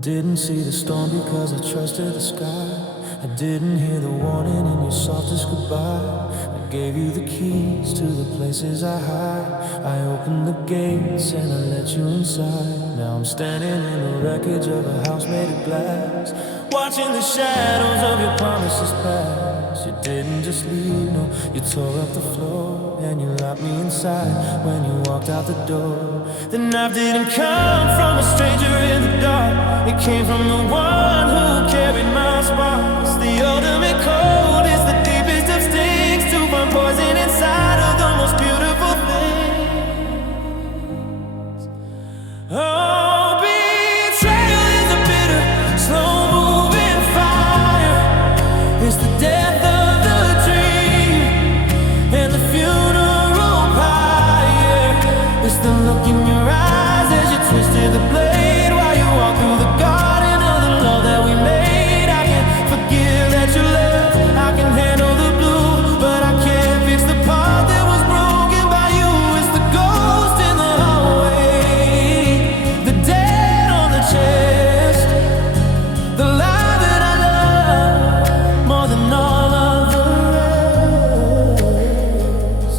Didn't see the storm because I trusted the sky. I didn't hear the warning in your softest goodbye. I gave you the keys to the places I hide. I opened the gates and I let you inside. Now I'm standing in the wreckage of a house made of glass, watching the shadows of your promises pass. You didn't just leave, no, you tore up the floor and you locked me inside when you walked out the door. The knife didn't come from a stranger in the dark. It came from the one who carried my spark. It's the ultimate code, it's the deepest of stings to find poison inside of the most beautiful things. Oh, betrayal is a bitter, slow-moving fire. It's the death of the dream and the funeral pyre. It's the look in your eyes as you twisted the blade while you walk through the garden of the love that we made. I can forgive that you left, I can handle the blue, but I can't fix the part that was broken by you. It's the ghost in the hallway, the dead on the chest, the lie that I love more than all of the rest.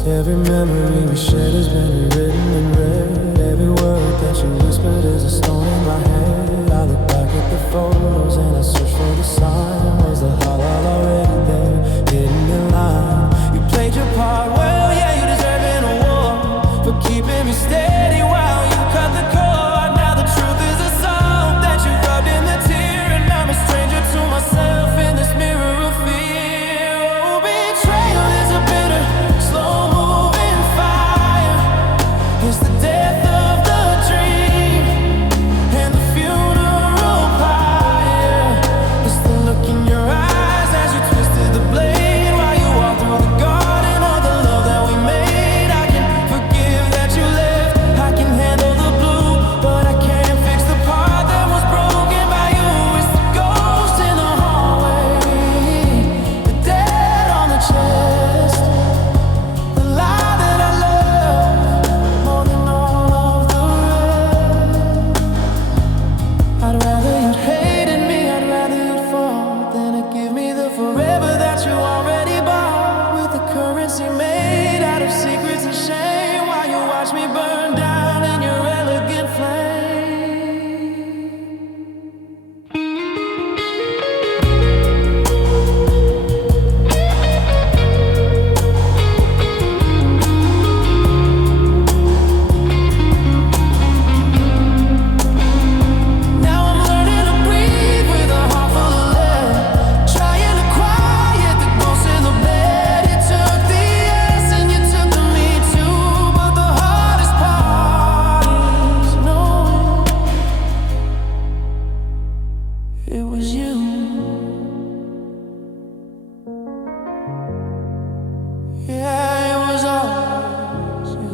Every memory we shared has been written in red. Every word that you whispered is a stone in my head. I look back at the photos and I search for the sign. Was the halal already there, hidden in line? You played your part well, yeah, you deserve an award for keeping me steady while you cut the cord. Now the truth is a song that you rubbed in the tear, and I'm a stranger to myself in this mirror of fear. Oh, betrayal is a bitter, slow-moving fire. It's the death of the dream and the funeral pyre. It's the look in your eyes as you twisted the blade while you walked through the garden of the love that we made. I can forgive that you left, I can handle the blue, but I can't fix the part that was broken by you. It's the ghost in the hallway, the dead on the chest, the lie that I love more than all of the rest. I'd rather you'd hated me, I'd rather you'd fall than to give me the forever that you already bought with the currency made out of secrets and shame while you watch me burn down in your elegant flame. Now I'm learning to breathe with a heart full of lead, trying to quiet the ghost in the bed. You took the yes and you took the me too, but the hardest part is knowing it was you. Yeah, it was always you.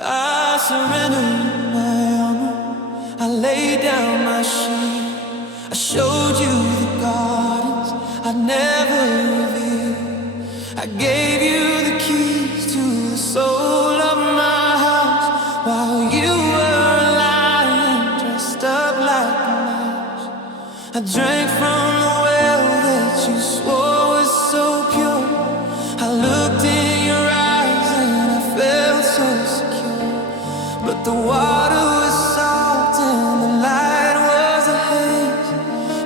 I surrendered my armor, I laid down my shield, I showed you the gardens I'd never revealed. I gave you the keys to the soul of my house while you were a lion dressed up like a mouse. I drank from the well that you swore was so pure. I looked in your eyes and I felt so secure, but the water was salt and the light was a haze,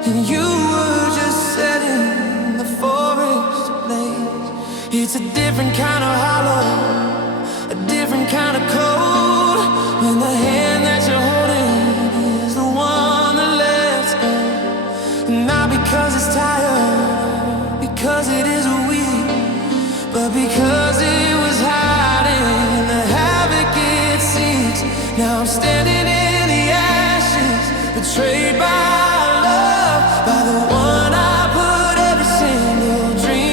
and you were just setting the forest ablaze. It's a different kind of hollow, a different kind of cold, when the hand that you're holding is the one that lets go. Not because it's tired, because it is weak, but because it was hiding the havoc it seeks. Now I'm standing in the ashes, betrayed by love, by the one I put every single dream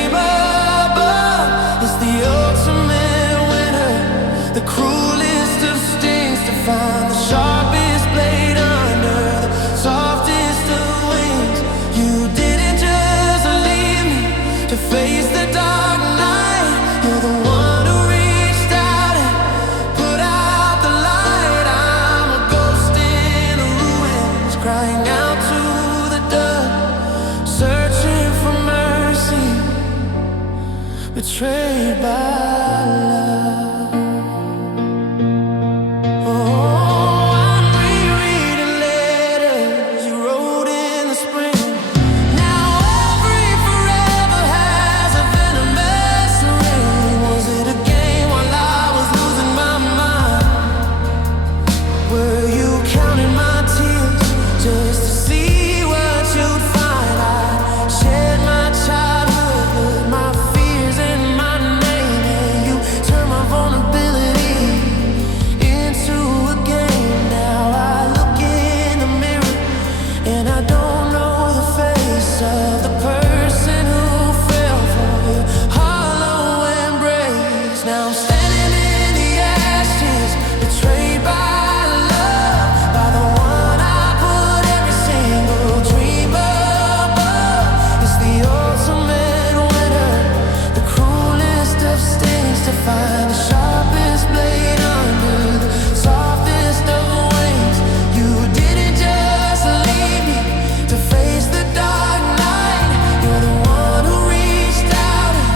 the cruelest of stings to find the sharpest blade under the softest of wings. You didn't just leave me to face the dark night. You're the one who reached out and put out the light. I'm a ghost in the ruins, crying out to the dust, searching for mercy, betrayed by love. Oh, I'm rereading letters you wrote in the spring. Now every forever has a venomous ring. Was it a game while I was losing my mind? Were you counting my tears just to see what you'd find? I shared my childhood, my fears and my name, and you turned my vulnerability into a game. Now I look in the mirror and I don't know the face of the person who fell for your hollow embrace. Now I'm standing in the ashes, betrayed by love, by the one I put every single dream above. It's the ultimate winner, the cruelest of stings to find the sharpest blade under the softest of wings. You didn't just leave me to face the dark night. You're the one who reached out and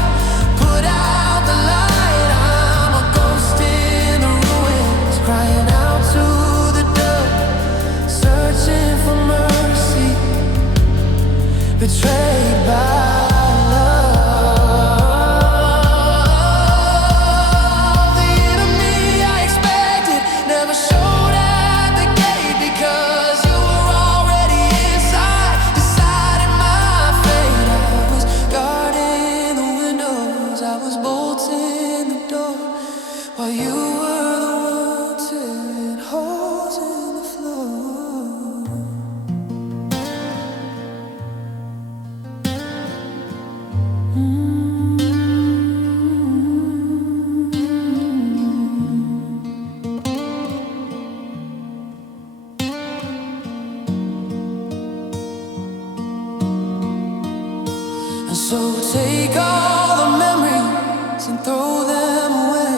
put out the light. I'm a ghost in the ruins, crying out to the dust, searching for mercy, betrayed by love. The enemy I expected never showed at the gate, because you were already inside, deciding my fate. I was guarding the windows, I was bolting the door, while you were the one tearing holes in the floor. And so take all the memories and throw them away.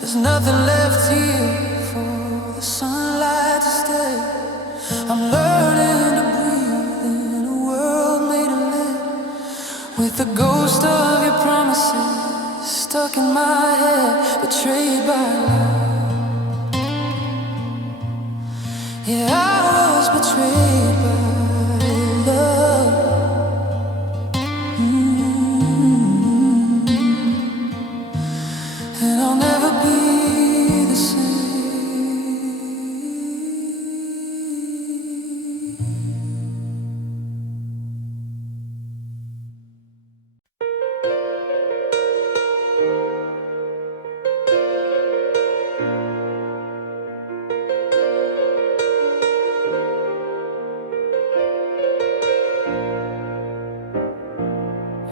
There's nothing left here for the sunlight to stay. I'm learning to breathe in a world made of lead, with the ghost of your promises stuck in my head, betrayed by love. Yeah, I was betrayed by love. And I'll never be the same.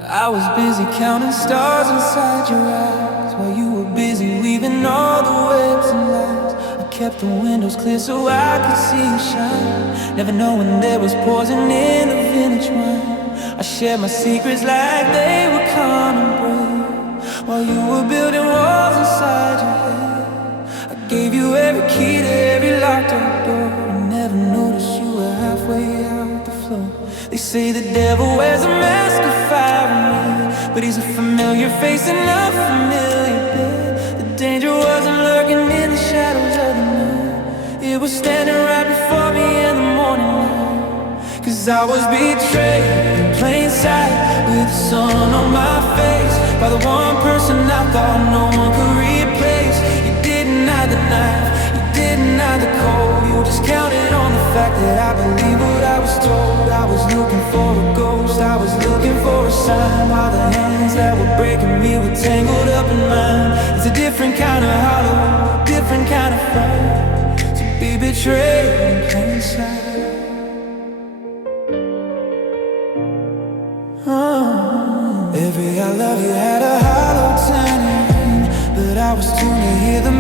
I was busy counting stars inside your eyes, while you were busy weaving all the webs and lies. I kept the windows clear so I could see you shine, never knowing there was poison in the vintage wine. I shared my secrets like they were common bread, while you were building walls inside your head. I gave you every key to every locked up door, and never noticed you were halfway out the floor. They say the devil wears a mask of fire and red, but he's a familiar face in a familiar bed. The danger wasn't lurking in the shadows of the night, it was standing right before me in the morning light. Cause I was betrayed in plain sight, with the sun on my face, by the one person I thought no one could replace. You didn't hide the knife, you didn't hide the cold, you just counted on the fact that I believed what I was told. I was looking for a ghost, I was looking for a sign, while the hands that were breaking me were tangled up in mine. It's a different kind of hollow, different kind of fright, to be betrayed in plain sight. Every I love you had a hollow tiny ring, but I was tuned to hear the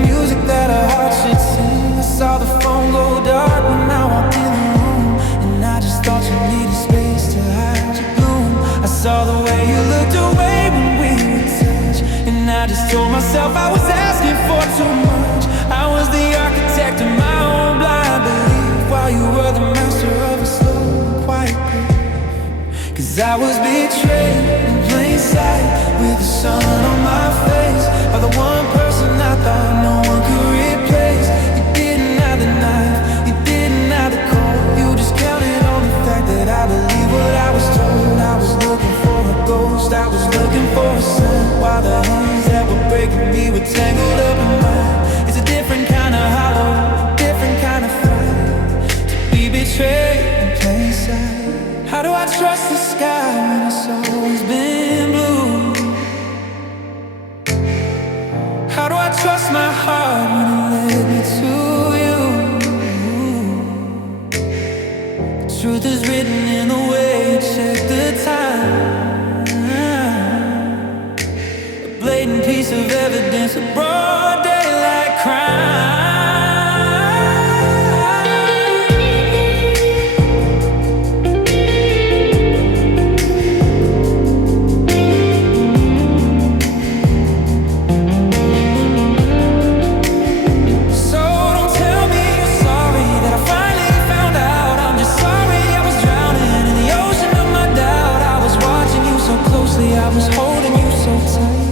I just told myself I was asking for too much. I was the architect of my own blind belief, while you were the master of a slow and quiet grief. 'Cause I was betrayed in plain sight, with the sun on my face, by the one person I thought no one could replace. You didn't have the knife, you didn't have the cold. You just counted on the fact that I believed what I was told. I was looking for a ghost, I was looking for a sign, while the hands that were breaking me were tangled up in mine. It's a different kind of hollow, different kind of fight, to be betrayed in plain sight. How do I trust the sky when it's always been blue? How do I trust my heart when it led me to you? The truth is written in the way you check the time. A blatant piece of evidence, a broad daylight crime. I was holding you so tight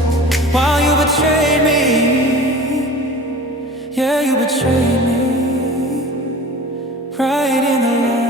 while you betrayed me. Yeah, you betrayed me right in the light.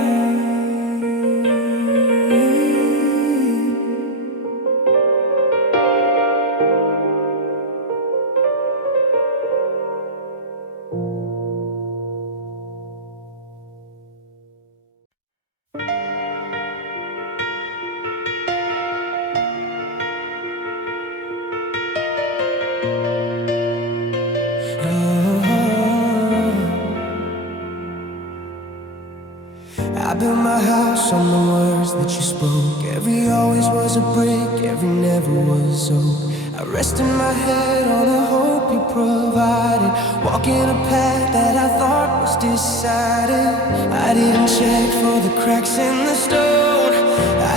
I built my house on the words that you spoke. Every always was a brick, every never was oak. I rested my head on the hope you provided, walking a path that I thought was decided. I didn't check for the cracks in the stone,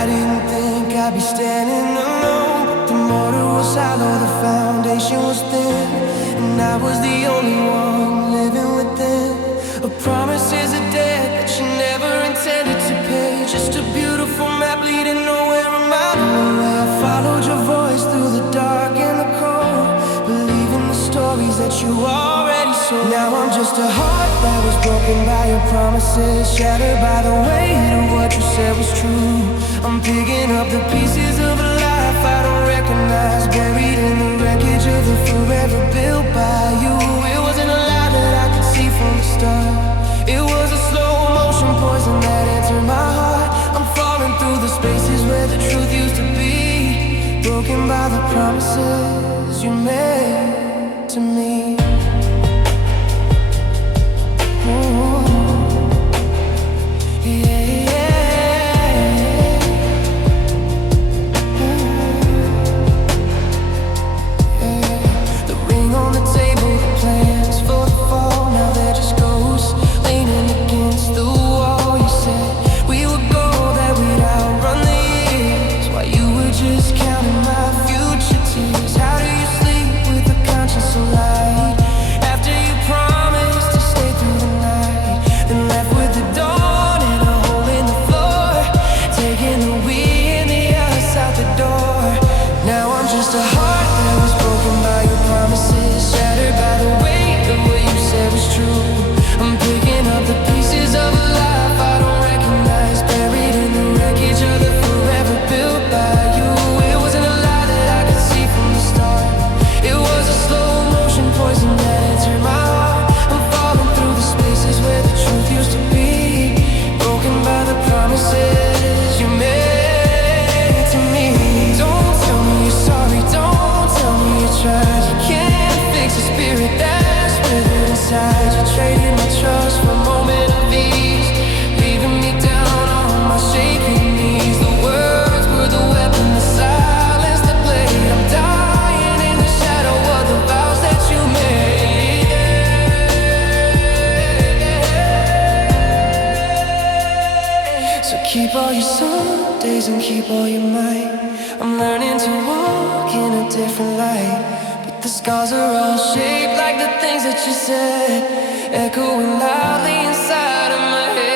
I didn't think I'd be standing alone. But the mortar was hollow, the foundation was thin, and I was the only one living within. A promise is a debt that you never intended to pay, just a beautiful map leading nowhere, a mile away. I followed your voice through the dark and the cold, believing the stories that you already sold. Now I'm just a heart that was broken by your promises, shattered by the weight of what you said was true. I'm picking up the pieces of a life I don't recognize, buried in the wreckage of the forever built by you. It wasn't a lie that I could see from the start, it was a slow motion poison that entered my heart. I'm falling through the spaces where the truth used to be, broken by the promises you made to me. Keep all your Sundays and keep all your might. I'm learning to walk in a different light, but The scars are all shaped like the things that you said, echoing loudly inside of my head.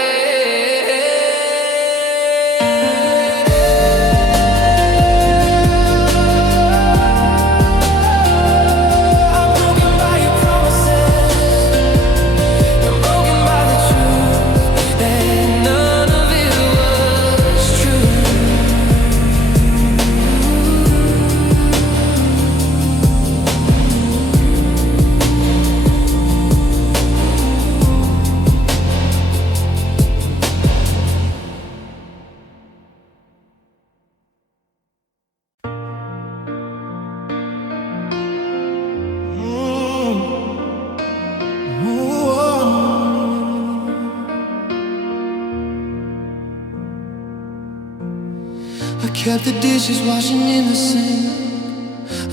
Kept the dishes washing in the sink.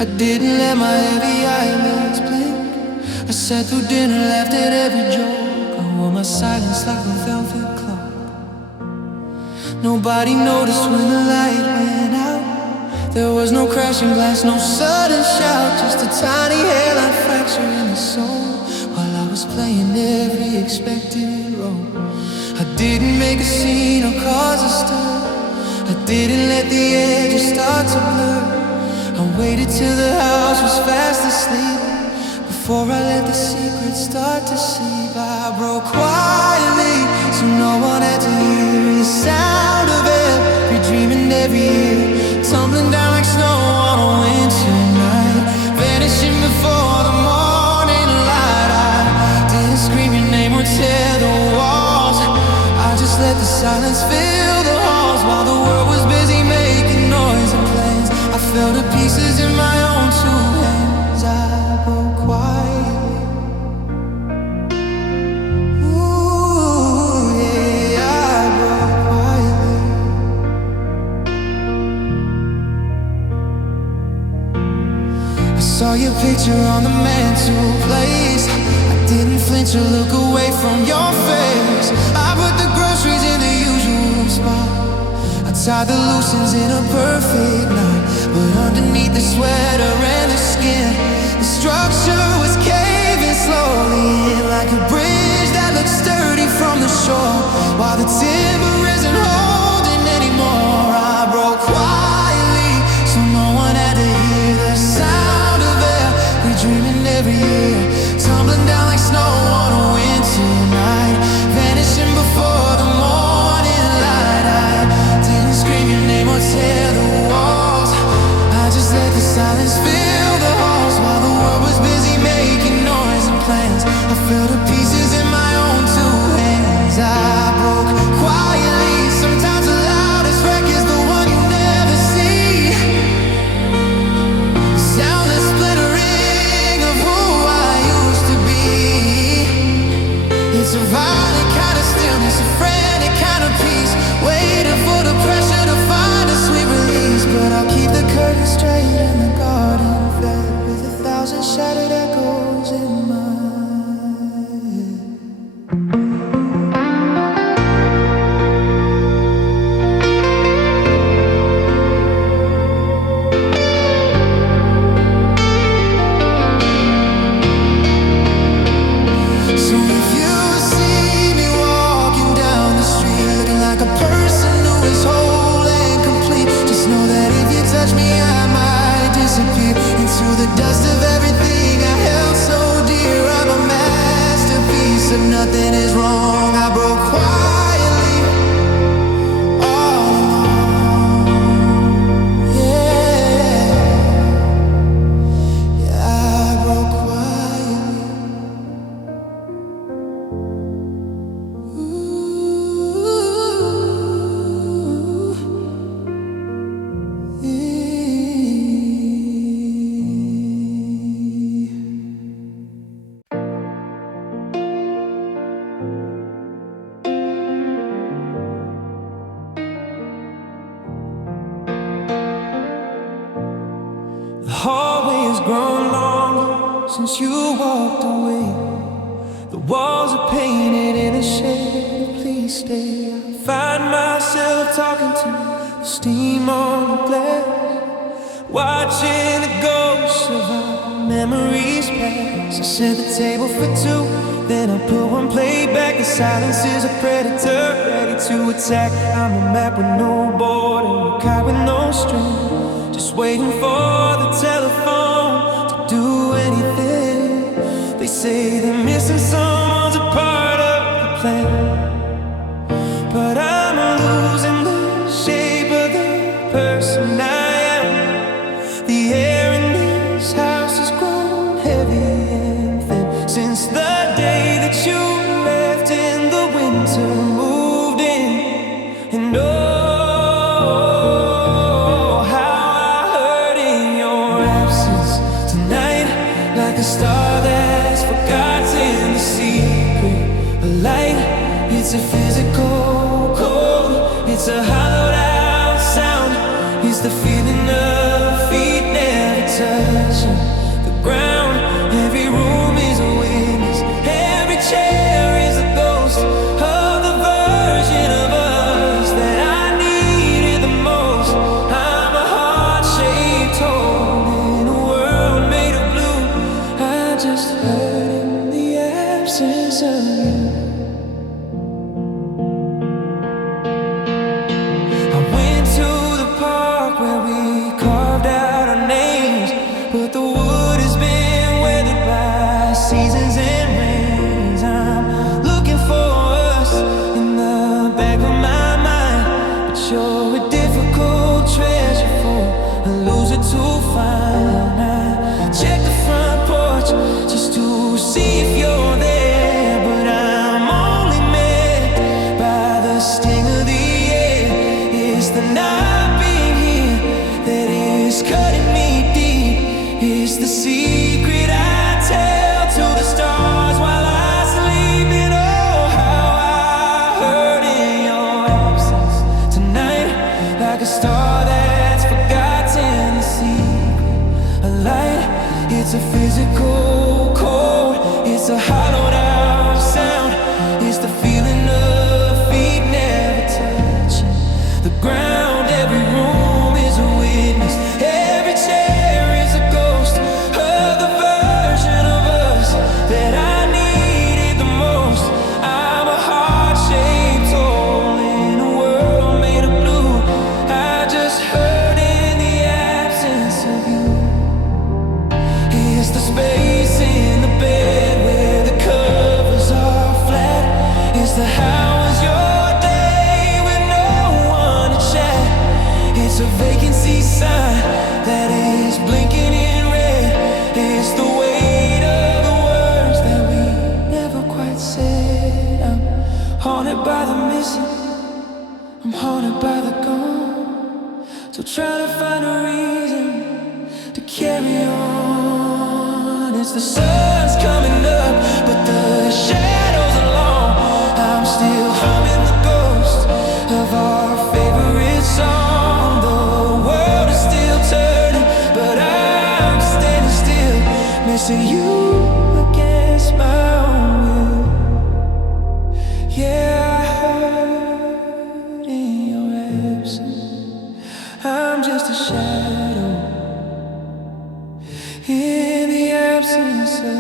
I didn't let my heavy eyelids blink. I sat through dinner, laughed at every joke. I wore my silence like a velvet cloak. Nobody noticed when the light went out. There was no crashing glass, no sudden shout. Just a tiny hairline fracture in the soul, while I was playing every expected role. I didn't make a scene or cause a stir. I didn't let the edges start to blur. I waited till the house was fast asleep before I let the secrets start to seep. I broke quietly so no one had to hear the sound of every dream and every year, tumbling down like snow on a winter night, vanishing before the morning light. I didn't scream your name or tear the walls. I just let the silence fill the halls while the world was busy making noise and plans. I fell to pieces in my own two hands. I broke quietly. Ooh, yeah, I broke quietly. I saw your picture on the mantelpiece. I didn't flinch or look away from your face. I put the groceries in the usual spot. I tied the loose ends in a perfect knot, but underneath the sweater and the skin, the structure was caving slowly in, like a bridge that looks sturdy from the shore, while the timber isn't holding anymore. I broke quietly so no one had to hear the sound of every dreaming every year, tumbling down like snow on a winter night, vanishing before the morning light. I didn't scream your name or tear the walls. I just let the silence fill the halls while the world was busy making noise and plans. I fell to pieces in my own two hands. I broke quietly. Sometimes the loudest wreck is the one you never see. Soundless splintering of who I used to be. It's a violent kind of stillness, a frantic kind of peace, waiting for the pressure to find a sweet release. But I'll keep the curtain straight and the garden fed with 1,000 shattered echoes in my head. So if you see me walking down the street looking like a person who is whole and complete, just know that if you touch me I might disappear into the dust of everything I held so dear. I'm a masterpiece of nothing is wrong. I broke quietly all alone. Yeah, yeah, I broke quietly. The hallway has grown longer since you walked away. The walls are painted in a shade of please stay. I find myself talking to the steam on the glass, watching the ghosts of our memories pass. I set the table for two, then I put one plate back. The silence is a predator, ready to attack. I'm a map with no border, a kite with no string, just waiting for the telephone to do anything. They say that missing someone's a part of the plan, but I'm losing the shape of the person I am. The air in this house has grown heavy and thin since the day that you left in the winter, moved in. And oh, how I hurt in your absence tonight, like a star that's forgotten the secret. A light, it's a physical cold, it's a hollowed out sound. It's the feeling of feet never touching the ground. Every room is a witness, every chair is a ghost of the version of us that I needed the most. I'm a heart-shaped hole in a world made of blue. I just hurt in the absence of you. I went to the park where we carved out our names, but the wood has been weathered by seasons and rains. I'm looking for us in the back of my mind, but you're a difficult treasure for a loser to find. I check the front porch just to see if you're there, but I'm only met by the sting of the air. It's the not being here that is cutting me deep. It's the secret I tell to the stars while I sleep. And oh, how I hurt in your absence tonight, like a star that's forgotten the secret. A light, it's a physical cold, it's a hollowed out sound. It's the feeling of feet never touching the ground. Every room is a witness, every chair is a ghost of the version of us that I needed the most. I'm a heart-shaped hole in a world made of blue. I just hurt in the absence of you. It's the space in the bed where the covers are flat. It's the how was your day with no one to chat. It's a vacancy sign that is blinking in red. It's the weight of the words that we never quite said. I'm haunted by the missing, I'm haunted by the gone. So try to find a reason to carry on. It's the sun's coming up, but the shadows are long. I'm still humming the ghost of our favorite song. The world is still turning, but I'm standing still, missing you against my own will. Yeah, I hurt in your absence. I'm just a shadow in the absence of you.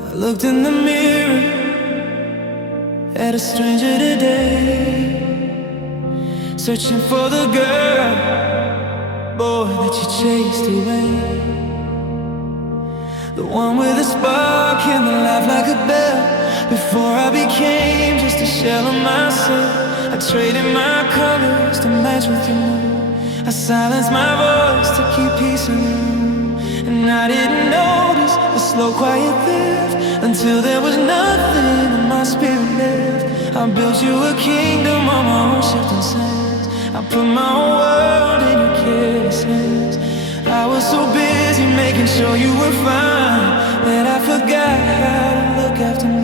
I looked in the mirror at a stranger today, searching for the girl, boy, that you chased away. The one with a spark in the life like a bell. Before I became just a shell of myself, I traded my colors to match with your mood. I silenced my voice to keep peace in the room, and I didn't notice the slow quiet theft until there was nothing in my spirit left. I built you a kingdom on my own shifting sands. I put my whole world in your careless hands. I was so busy making sure you were fine that I forgot how to look after me.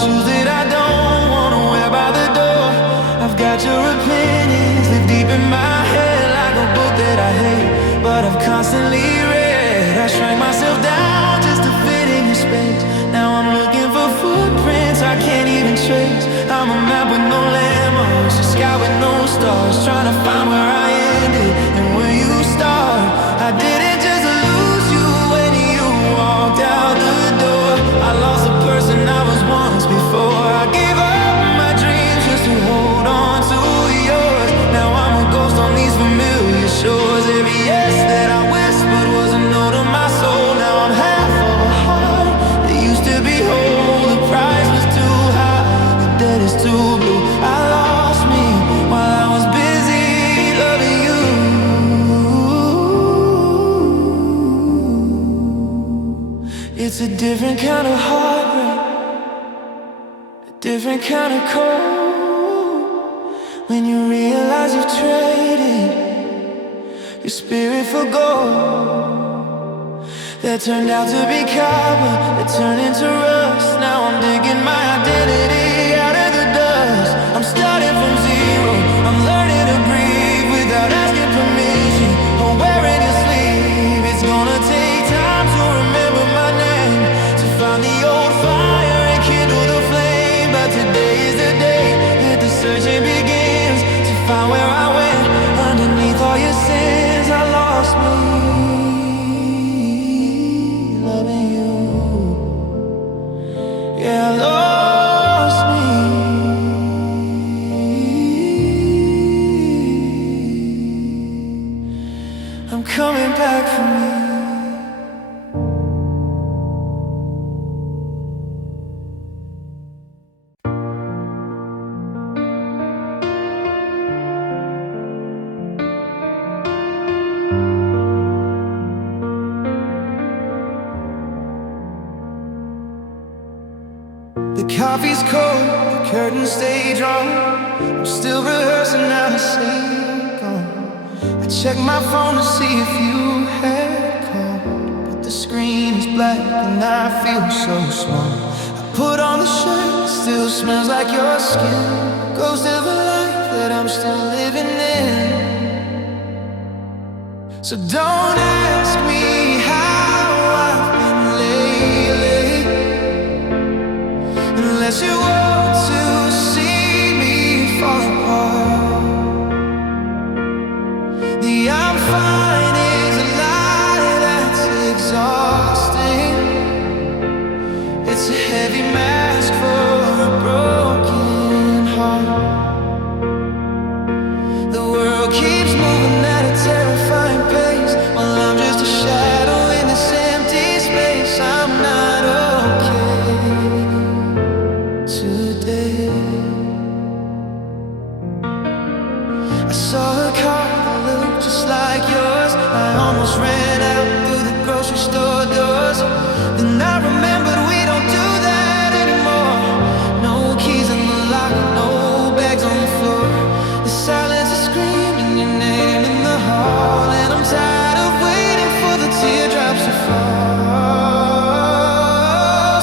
shoes that I don't wanna wear by the door. I've got your opinions live deep in my head like a book that I hate, but I've constantly read. I shrank myself down just to fit in your space. Now I'm looking for footprints I can't even trace. I'm a map with no landmarks, a sky with no stars, trying to find where I ended and where you start. I didn't just lose you when you walked out the door. I lost the person I was once before. I gave up my dreams just to hold on to yours. Now I'm a ghost on these familiar shores. Every yes that I whispered was a no to my soul. Now I'm half of a heart that used to be whole. The price was too high, the debt is too blue. I lost me while I was busy loving you. It's a different kind of heartbreak, a different kind of cold, when you realize you've traded your spirit for gold. That turned out to be copper, that turned into rust. Now I'm digging my identity out of the dust. I'm starting from zero, I'm learning to breathe without asking permission or wearing your sleeve. It's gonna take time to remember my name, to find the old fire and kindle the flame. But today is the day that the searching begins, to find where I went underneath all your sins. I lost me loving you. Yeah, I lost me. I'm coming back for me. The coffee's cold, the curtains stay drawn. I'm still rehearsing how to say you're gone. I check my phone to see if you had called, but the screen is black and I feel so small. I put on the shirt, it still smells like your skin, ghost of a life that I'm still living in. So don't ask me how I've been lately, unless you want to see me fall apart. The I'm fine is a lie that's exhausting. It's a heavy mask for a broken heart. The world keeps moving at a terrifying pace, while I'm just a shadow in this empty space. I'm not okay today. I saw a car that looked just like yours. I almost ran out through the grocery store doors. Then I remembered we don't do that anymore. No keys in the lock, no bags on the floor. The silence is screaming your name in the hall, and I'm tired of waiting for the teardrops to fall.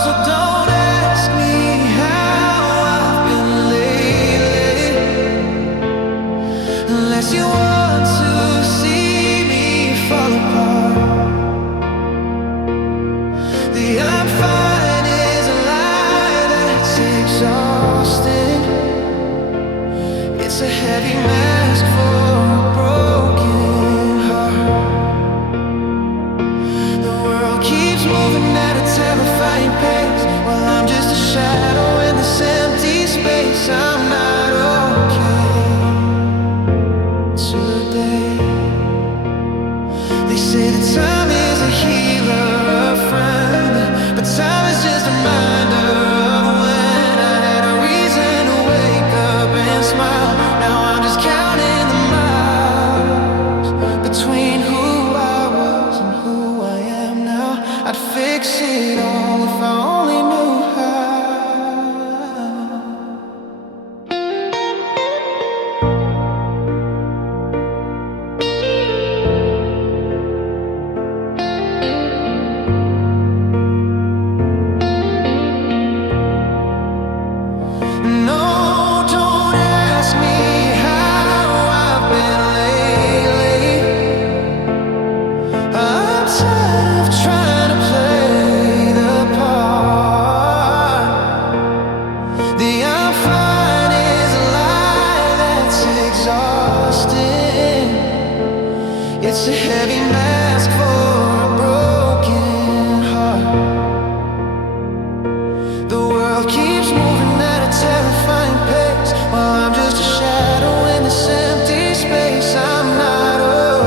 So don't ask me how I've been lately, unless you want to see me fall apart. The I'm fine is a lie that's exhausting. It's a heavy mask for a broken heart. The world keeps moving at a terrifying pace, while I'm just a shadow in this empty space. I'm not okay today. They say that time is a healer, a friend, but time is just a reminder of when I had a reason to wake up and smile. Now I'm just counting the miles between who I was and who I am now. I'd fix it all if I only knew how. It's a heavy mask for a broken heart. The world keeps moving at a terrifying pace, while I'm just a shadow in this empty space. I'm not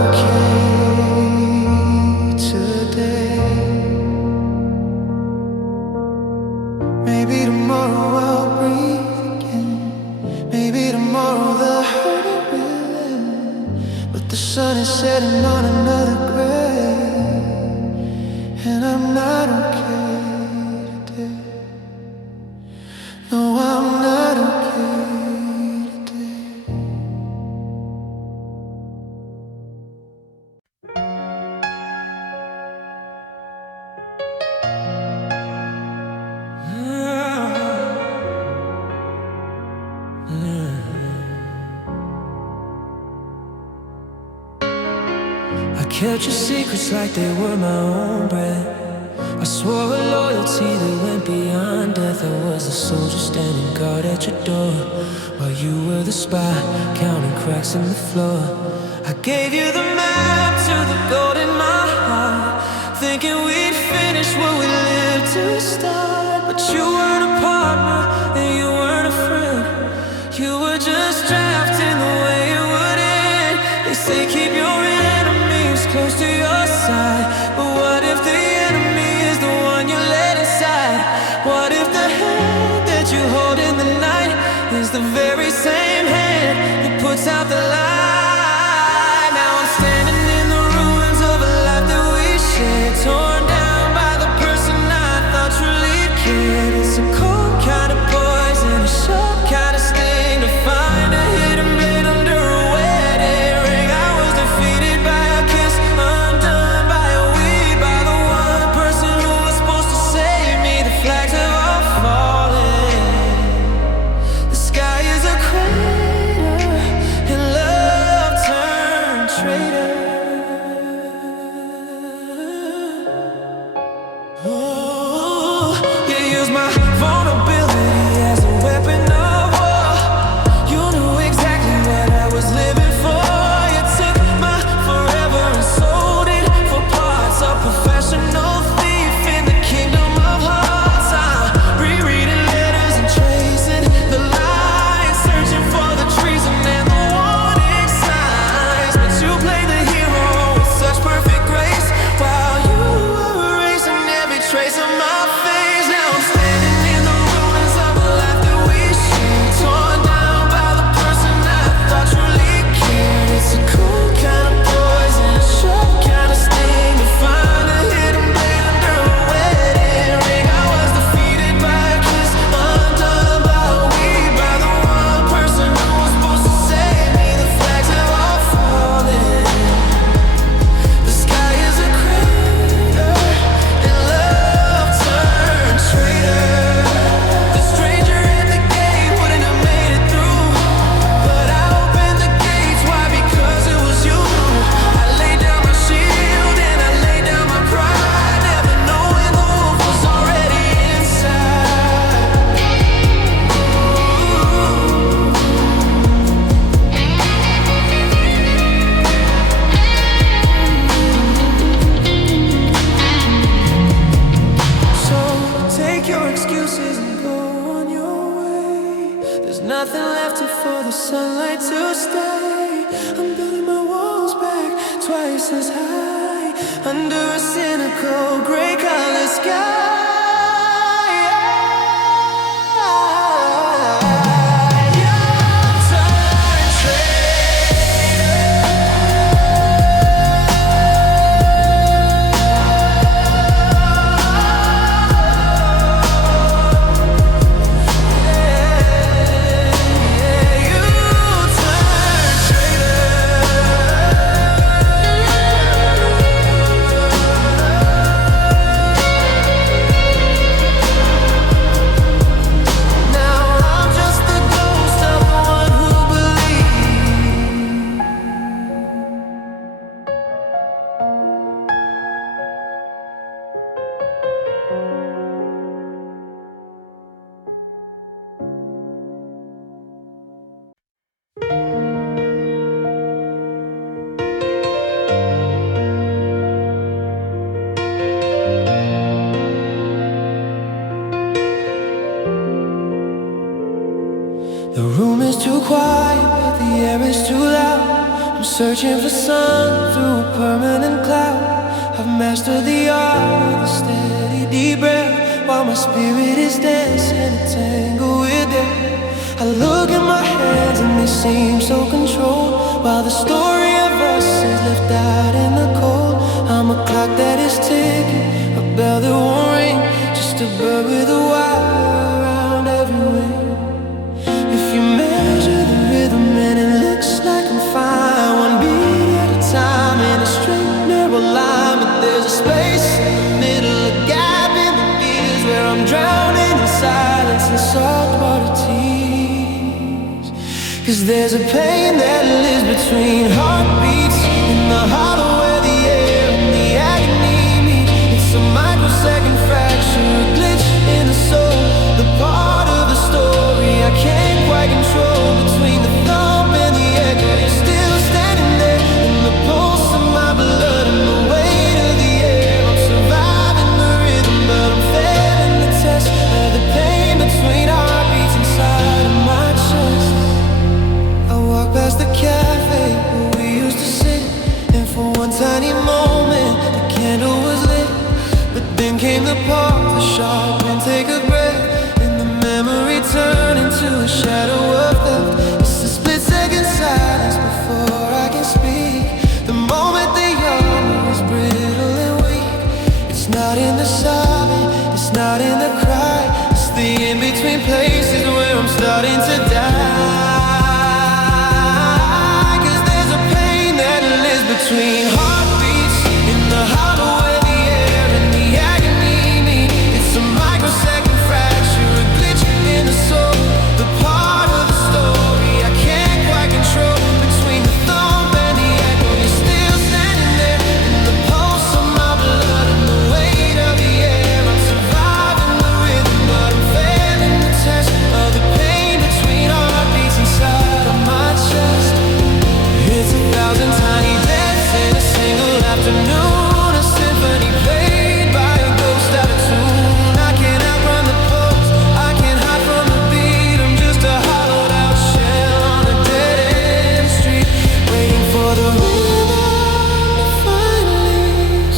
okay today. Maybe tomorrow I'll breathe again. Maybe tomorrow the hurt will end. But the sun is setting on another grave, and I'm not okay today. No, I'm not okay today. I kept your secrets like they were my own bread. I swore a loyalty that went beyond death. I was the soldier standing guard at your door, while you were the spy counting cracks in the floor. I gave you the map to the gold in my heart, thinking we'd finish what we lived to start. But you weren't a partner and you weren't a friend. You were just drafting the way it would end. They say keep your enemies close to your side, but what if the enemy is the one you let inside? What if the hand that you hold in the night is the very same hand that puts out the light? Now I'm standing in the ruins of a life that we shared, torn down by the person I thought truly cared. It's a cold kind of poison, a sharp kind of sting, to find a hidden blade under a wedding ring. I was defeated by a kiss, undone by a weed, by the one person who was supposed to save me. The flags have all fallen. The sky is a crater, and love turned traitor. Oh, you used my vulnerability as a weapon of war. You knew exactly what I was living for. You took my forever and sold it for parts. A professional thief in the kingdom of hearts. I'm rereading letters and tracing the lines, searching for the treason and the warning signs. But you played the hero with such perfect grace, while you were erasing every trace of my face. Now I'm standing in the ruins of a life that we shared, torn down by the person I thought truly cared. It's a cold kind of poison, a sharp kind of sting, to find a hidden blade under a wedding ring. I was defeated by a kiss, undone by a weed, by the one person who was supposed to save me. The flags have all fallen. The sky is a crater, and love turned traitor. The stranger at the gate wouldn't have made it through, but I opened the gates. Why? Because it was you. I laid down my shield and I laid down my pride, never knowing the wolf was already inside. So take your excuses and go on your way. There's nothing left here for the sunlight to stay. I'm building my walls back twice as high, under a cynical gray color sky. Searching for sun through a permanent cloud. I've mastered the art of the steady deep breath, while my spirit is dancing a tango with death. I look at my hands and they seem so controlled, while the story of us is left out in the cold. I'm a clock that is ticking, a bell that won't ring, just a bird with a wire around every wing. If you measure the rhythm and it looks like I'm fine, one beat at a time in a straight narrow line, but there's a space in the middle, a gap in the gears, where I'm drowning in silence and saltwater tears. 'Cause there's a pain that lives between heartbeats in the hollow where the air and the agony meet. It's a microsecond fracture, a glitch in the soul, the part of the story I can't quite control. Between the thump and the echo, you're still standing there in the pulse of my blood and the weight of the air. I'm surviving the rhythm, but I'm failing the test of the pain between heartbeats inside of my chest. I walk past the cafe where we used to sit, and for one tiny moment the candle was lit. But then came the pause, the sharp intake of breath, and the memory turned into a shadow of death. It's a split-second silence before I can speak. The moment the young is brittle and weak. It's not in the sobbing, it's not in the cry, it's the in-between places where I'm starting to die. Between heartbeats in the hollow where the air and the agony meet. It's a microsecond fracture, a glitch in the soul, the part of the story I can't quite control. Between the thump and the echo, you're still standing there in the pulse of my blood and the weight of the air. I'm surviving the rhythm, but I'm failing the test of the pain between heartbeats inside of my chest. It's 1,000 tiny deaths in a single afternoon, a symphony played by a ghost out of tune. I can't outrun the pulse, I can't hide from the beat. I'm just a hollowed out shell on a dead-end street, waiting for the rhythm to finally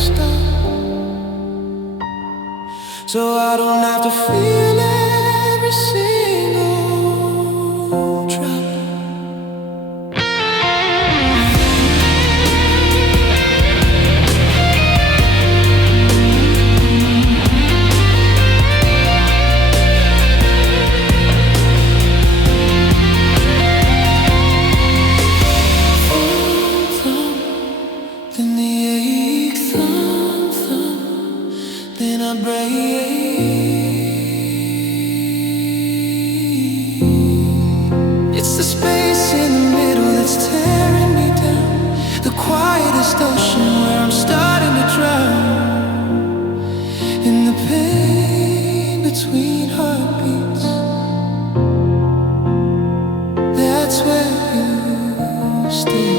stop, so I don't have to feel every single drop. It's the space in the middle that's tearing me down, the quietest ocean where I'm starting to drown, in the pain between heartbeats. That's where you stay.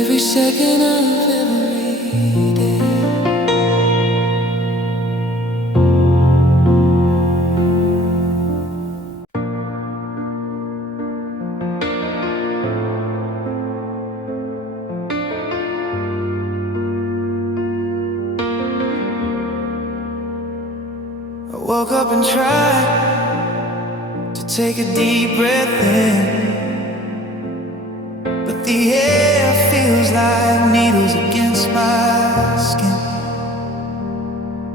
Every second of every day. I woke up and tried to take a deep breath in, but the air feels like needles against my skin.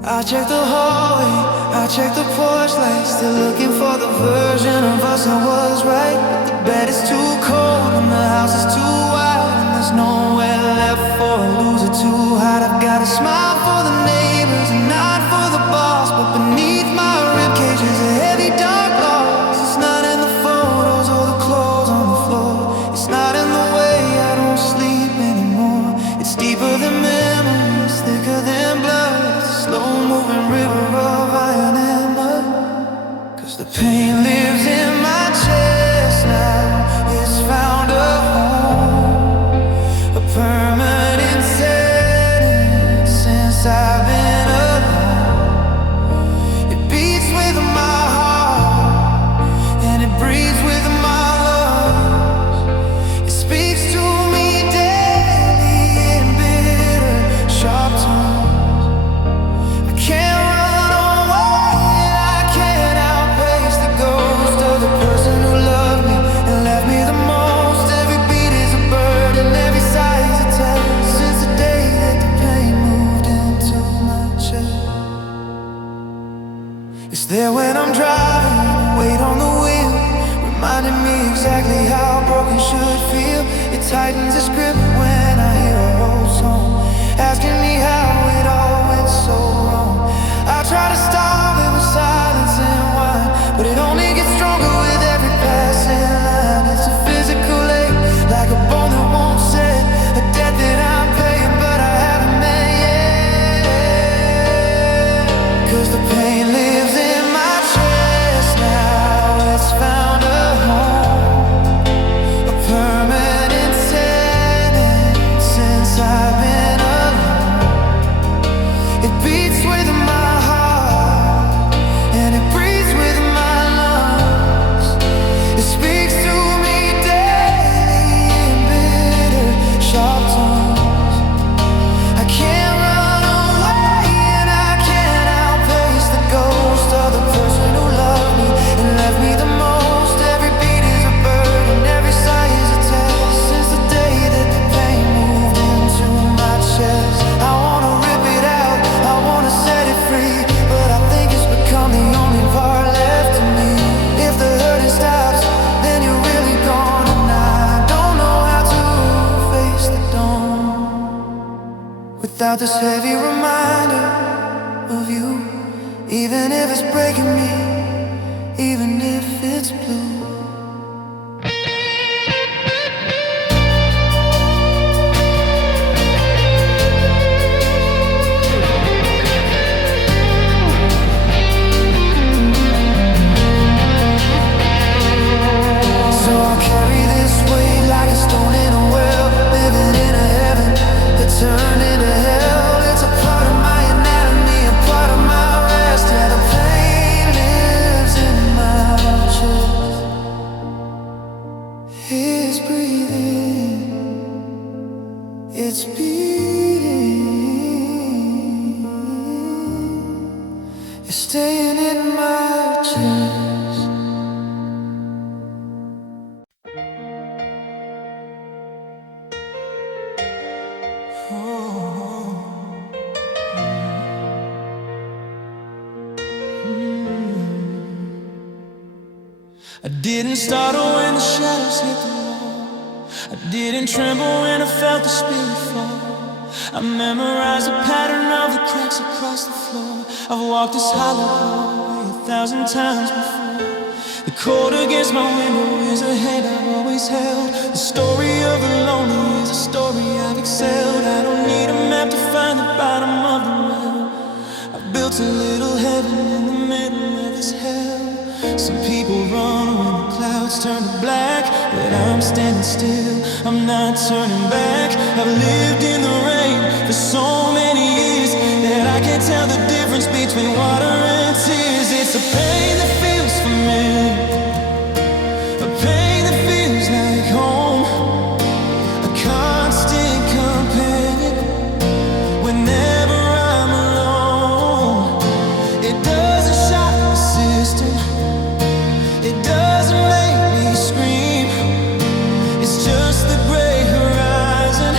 I check the hallway, I check the porch lights, still looking for the version of us that was right. But the bed is too cold and the house is too wide, and there's nowhere left for a loser to hide. I've got a smile for the neighbors and not for the boss, but beneath my ribcage is a heavy dark loss. It's not in the photos or the clothes on the floor, it's not in the way I don't sleep anymore. It's deeper than memories, thicker than blood, it's a slow-moving river of iron and mud. 'Cause the pain lives in my chest now, it's found a home. tightens its grip when I hear her old song, asking me how it all went so wrong. I try to stop it with silence and wine, but it only gets stronger with every passing line. It's a physical ache, like a bone that won't set, a debt that I'm paying but I haven't met yet. 'Cause the pain lives in my chest now, it's found a home, a permanent tenant since I've been alone. It beats with my heart and it breathes with my lungs. It speaks to me daily in bitter, sharp tones. I can't run away and I can't outpace the ghost of the person who loved me and left me the most. Every beat is a burden, every sigh is a test. Since the day that the pain moved into my chest, I wanna rip it out, I wanna set it free, but I think it's become the only part left of me. If the hurting stops, then you're really gone, and I don't know how to face the dawn without this heavy reminder of you. Even if it's breaking me, even if it's blue. So I'll carry this weight like a stone in a well, living in a heaven that turned into hell. It's a part of my anatomy, a part of my rest. Yeah, the pain lives in my chest. It's breathing, it's beating, it's staying in my chest. I didn't startle when the shadows hit the wall. I didn't tremble when I felt the spirit fall. I memorized the pattern of the cracks across the floor. I've walked this hollow hallway 1,000 times before. The cold against my window is a hand I've always held. The story of the lonely is a story I've excelled. I don't need a map to find the bottom of the well. I've built a little heaven in the middle of this hell. Some people run when the clouds turn to black, but I'm standing still, I'm not turning back. I've lived in the rain for so many years that I can't tell the difference between water and tears. It's a pain that feels familiar, a pain that feels like home, a constant companion whenever I'm alone. It doesn't shock the system, it doesn't make me scream. It's just the gray horizon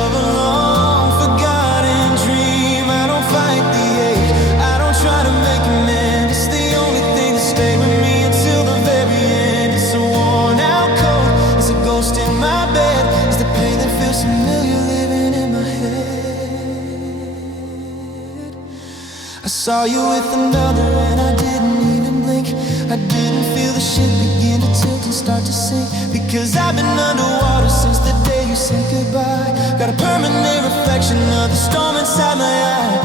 of a long forgotten dream. I don't fight the ache, I don't try to make amends. It's the only thing that stayed with me until the very end. It's a worn out coat, it's a ghost in my bed. It's the pain that feels familiar living in my head. I saw you with another and I didn't even blink. I didn't feel the shit begin to tilt and start to sink, because I've been underwater since the day you said goodbye. Got a permanent reflection of the storm inside my eye.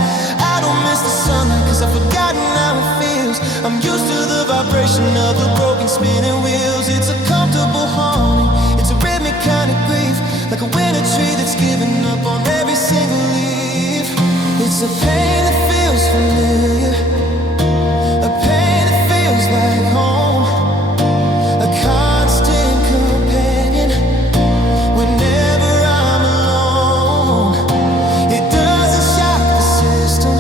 I don't miss the sunlight cause I've forgotten how it feels. I'm used to the vibration of the broken spinning wheels. It's a comfortable haunting, it's a rhythmic kind of grief, like a winter tree that's given up on every single leaf. It's a pain that feels familiar, a pain that feels like home, a constant companion whenever I'm alone. It doesn't shock the system,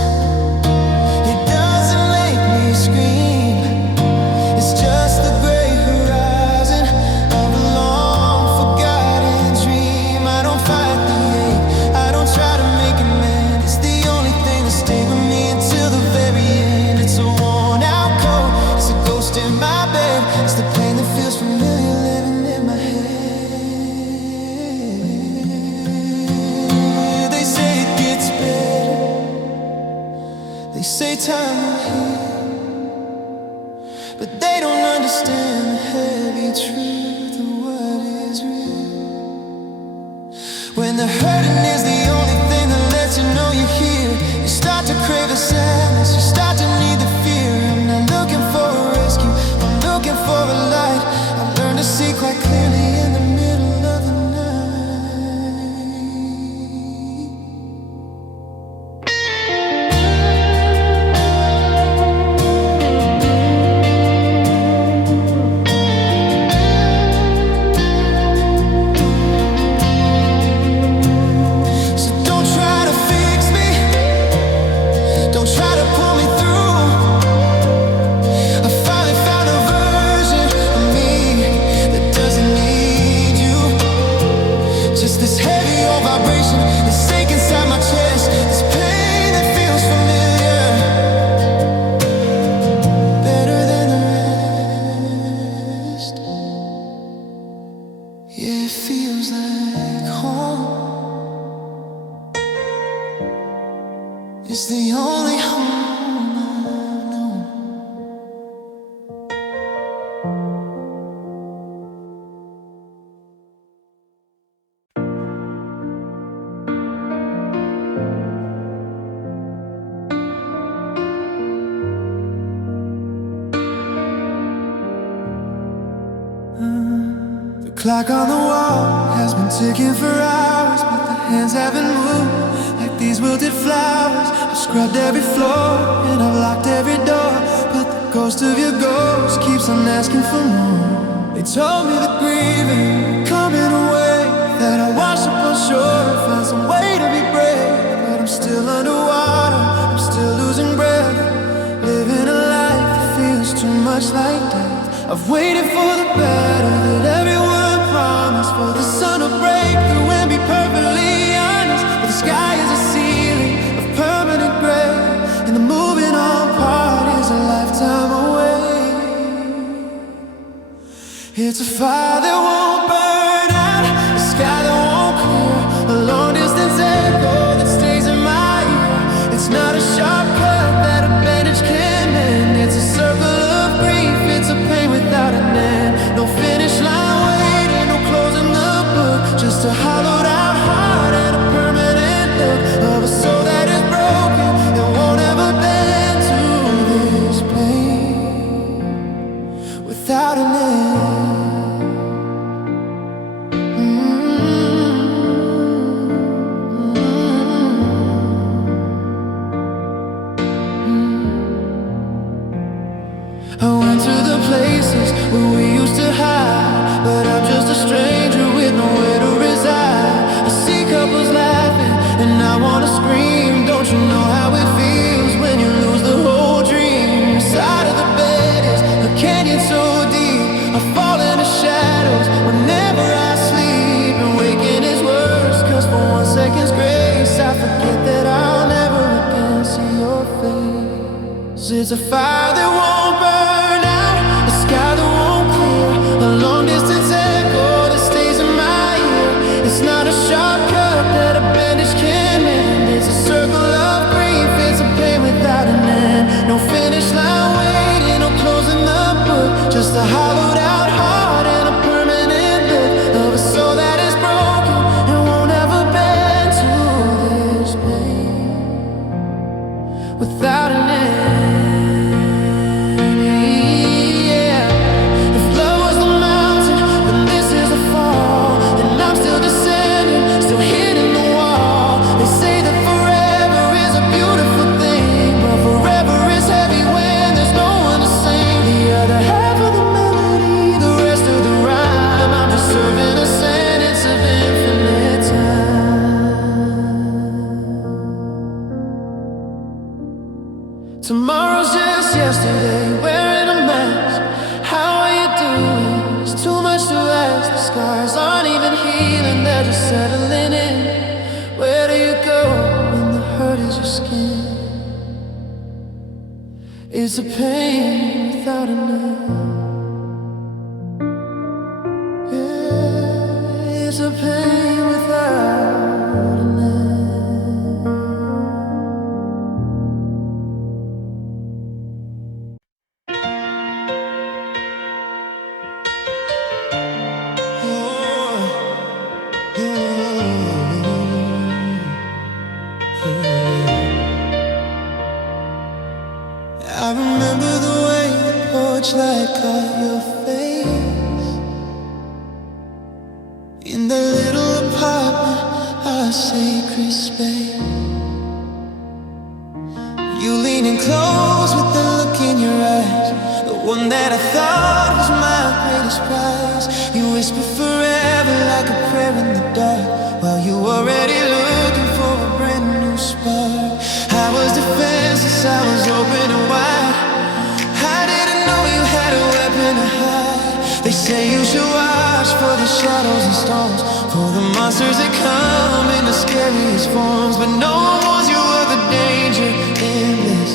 it doesn't make me scream. It's just the They say time will heal, but they don't understand the heavy truth of what is real. When the hurting is the only thing that lets you know you're here, you start to crave the sadness, you start to need the fear. I'm not looking for a rescue, I'm looking for a light. I've learned to see quite clearly in the middle of the it's the only home I've known. The clock on the wall has been ticking for hours, but the hands haven't moved like these wilted flowers. I've scrubbed every floor and I've locked every door, but the ghost of your ghost keeps on asking for more. They told me the grieving coming away, that I wash up on shore and find some way to be brave. But I'm still underwater, I'm still losing breath, living a life that feels too much like death. I've waited for the battle that everyone promised, for the sun to break through and be perfectly honest. But the sky is a ceiling of permanent gray, and the moving on part is a lifetime away. It's a fire that won't burn out, a sky that won't clear, a long distance echo that stays in my ear. It's not a sharp cut that a bandage can mend, it's a circle of grief, it's a pain without an end. No finish line waiting, no closing the book, just a hollowed out heart and a permanent look of a soul that is broken and won't ever bend to this pain without an end. I went to the places where we used to hide, but I'm just a stranger with nowhere to reside. I see couples laughing and I wanna scream. Don't you know how it feels when you lose the whole dream? Inside of the bed is a canyon so deep, I fall into shadows whenever I sleep. And waking is worse, cause for 1 second's grace I forget that I'll never again see your face. It's a fire that won't burn out, a sky that won't clear, a long distance echo that stays in my ear. It's not a sharp cut that a bandage can mend, it's a circle of grief, it's a pain without an end. No finish line waiting, no closing the book, just a hollowed out heart and a permanent look of a soul that is broken and won't ever bend to this pain without an end. Tomorrow's just yesterday, wearing a mask. How are you doing? It's too much to ask. The scars aren't even healing, they're just settling in. Where do you go when the hurt is your skin? It's a pain without an end. Yeah, it's a pain without an end. flashlight caught your face in that little apartment, our sacred space. You leaning close with the look in your eyes, the one that I thought was my greatest prize. You whisper forever like a prayer in the dark, while you already looking for a brand new spark. I was defenseless, I was open and wide. I didn't know you had a weapon to hide. They say you should watch for the shadows and storms, for the monsters that come in the scariest forms. But no one warns you of the danger in this,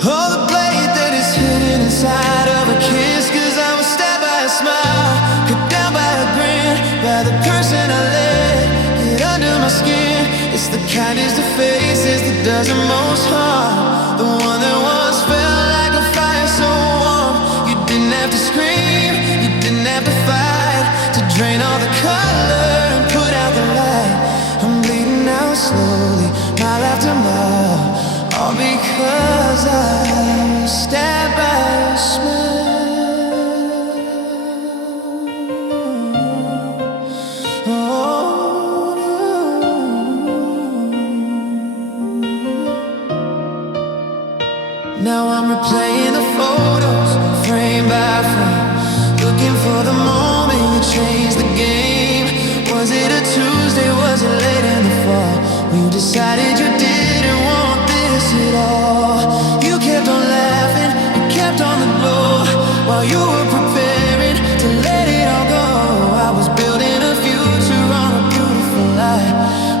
or the blade that is hidden inside of a kiss. Cause I was stabbed by a smile, cut down by a grin, by the person I let get under my skin. It's the kindest of faces that does the most harm, the one that once felt like a fire so warm. You didn't have to scream, you didn't have to fight, to drain all the color and put out the light. I'm bleeding out slowly, mile after mile, all because I was stabbed by a smile. Now I'm replaying the photos, frame by frame, looking for the moment you changed the game. Was it a Tuesday, was it late in the fall, when you decided you didn't want this at all? You kept on laughing, you kept on the glow, while you were preparing to let it all go. I was building a future on a beautiful lie,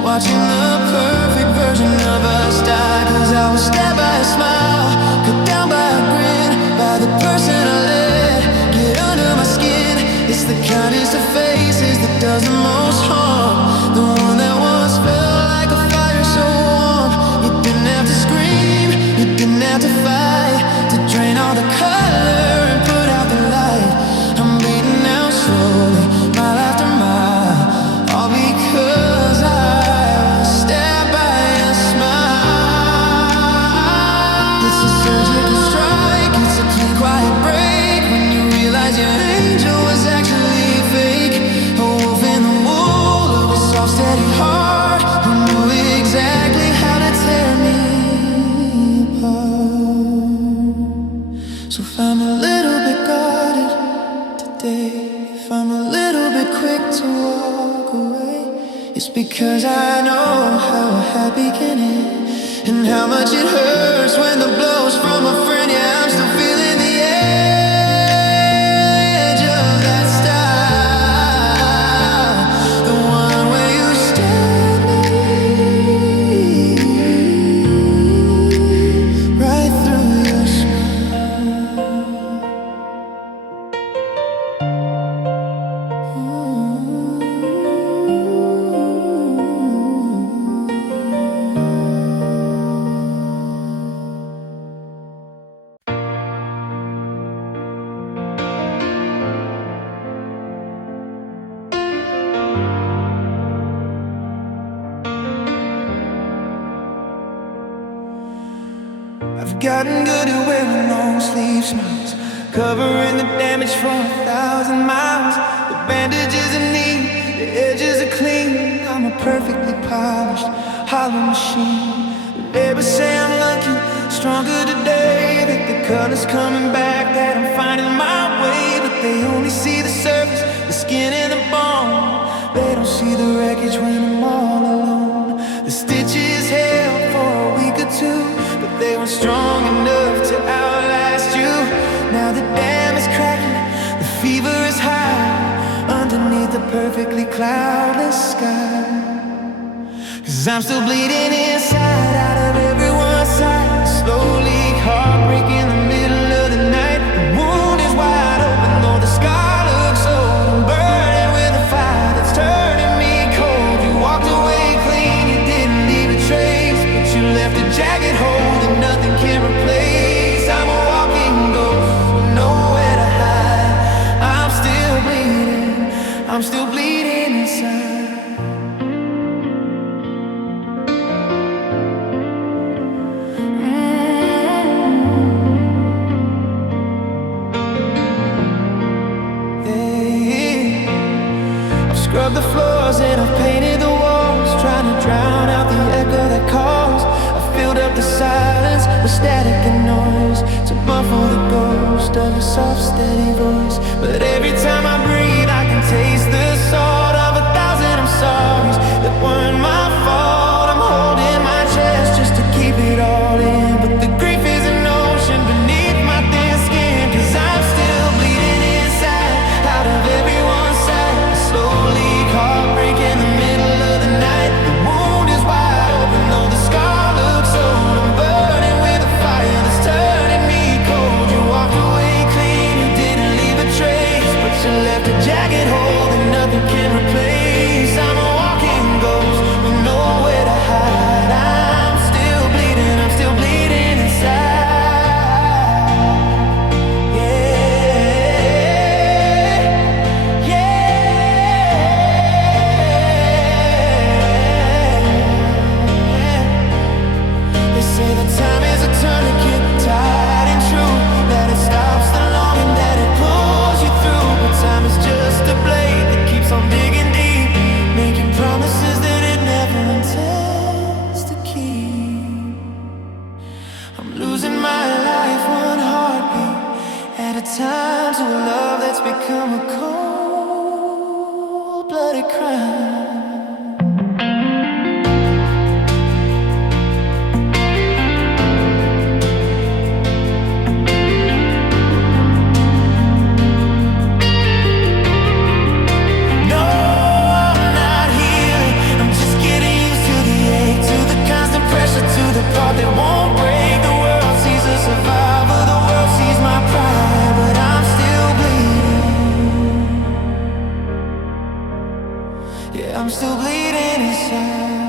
watching the perfect version of us die. Cause I was stabbed by a smile, cut down by a grin, by the person I let get under my skin. It's the kindest of faces that does the most harm, the one that once felt like a fire so warm. You didn't have to scream, you didn't have to fight, to drain all the color and put out the light. I'm bleeding out slowly, mile after mile, all because I was stabbed by a smile. It's a surgical strike, it's a clean, quiet break, when you realize your angel was actually fake. A wolf in the wool of a soft, steady heart, who knew exactly how to tear me apart. So if I'm a little bit guarded today, if I'm a little bit quick to walk away, it's because I know how a happy can end, and how much it hurts when the blows from a friend. Yeah, I'm still feeling the edge of that style, the one where you stabbed me right through your I've gotten good at wearing long sleeve smiles, covering the damage from 1,000 miles. The bandages are neat, the edges are clean. I'm a perfectly polished hollow machine. The neighbors say I'm looking stronger today, that the color's coming back, that I'm finding my way. But they only see the surface, the skin and the bone. They don't see the wreckage when I'm all alone. The stitches held for a week or two, but they weren't strong enough to outlast you. Now the dam is cracking, the fever is high, underneath the perfectly cloudless sky. Cause I'm still bleeding inside, out of everyone's sight. Slowly, heartbreak in the middle of the night. The wound is wide open, though the scar looks old. I'm burning with a fire that's turning me cold. You walked away clean, you didn't leave a trace, but you left a jagged hole that nothing can replace. I'm a walking ghost with nowhere to hide. I'm still bleeding, I'm still bleeding inside. steady voice. But every time I breathe, I can taste the salt of 1,000 I'm sorries that weren't my fault. I'm holding my chest just to keep it all in, but the grief is an ocean beneath my thin skin. 'Cause I'm still bleeding inside, out of everyone's sight. A slow leak, heartbreak in the middle of the night. The wound is wide open, though the scar looks old. I'm burning with a fire that's turning me cold. You walked away clean, you didn't leave a trace, but you left a jagged hole that nothing can replace. I'm a walking ghost with nowhere to hide. I'm still bleeding inside. Yeah, yeah. They say that time is a tourniquet, tied and true, that it stops the longing, that it pulls you through. But time is just a blade that keeps on digging deep, making promises that it never intends to keep. I'm losing my life one heartbeat at a time, to a love that's become a cold-blooded crime. No, I'm not healing. I'm just getting used to the ache, to the constant pressure, to the part that won't break. The world sees a survivor, the world sees my pride, but I'm still bleeding. Yeah, I'm still bleeding inside.